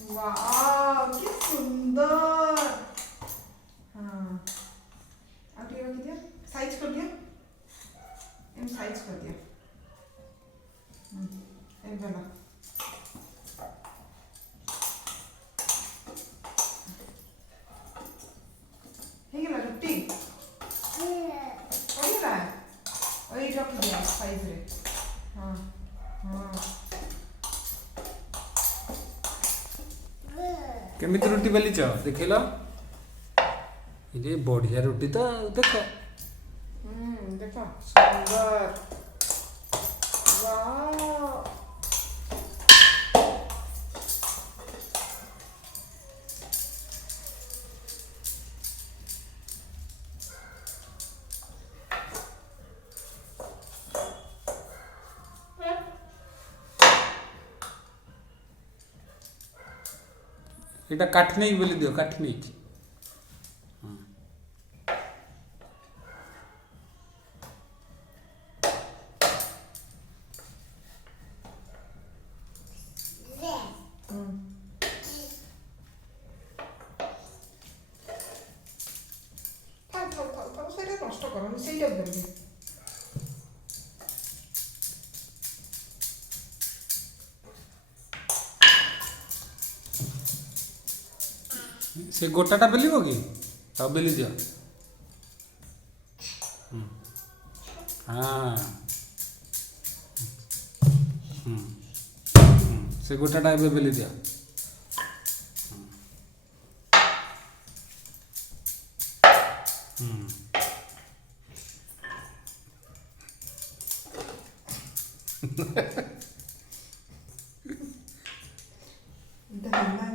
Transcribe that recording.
वाह कि सुंदर। हाँ अब ये रख दिया, साइज कर दिया, इन साइज कर दिया। एक वाला ହେଇଗଲା ରୁଟି ହେଇଗଲା ଏଇ ରଖିଦିଅ ସାଇଜରେ। ହଁ ହଁ केमिति रुटी बेलिच देखिल ये बढ़िया रुटी तो देख देखो सुंदर। वाह एटा काठी नहीं बोली दियो काठी नहीं ସେଇଟା ନଷ୍ଟ କରନି, ସେଇଟା ଦେବି। से गोटाटा बेलिबो कि तब बेली दियो। हाँ से गोटाटा एबे बेली दियो। धन्यवाद।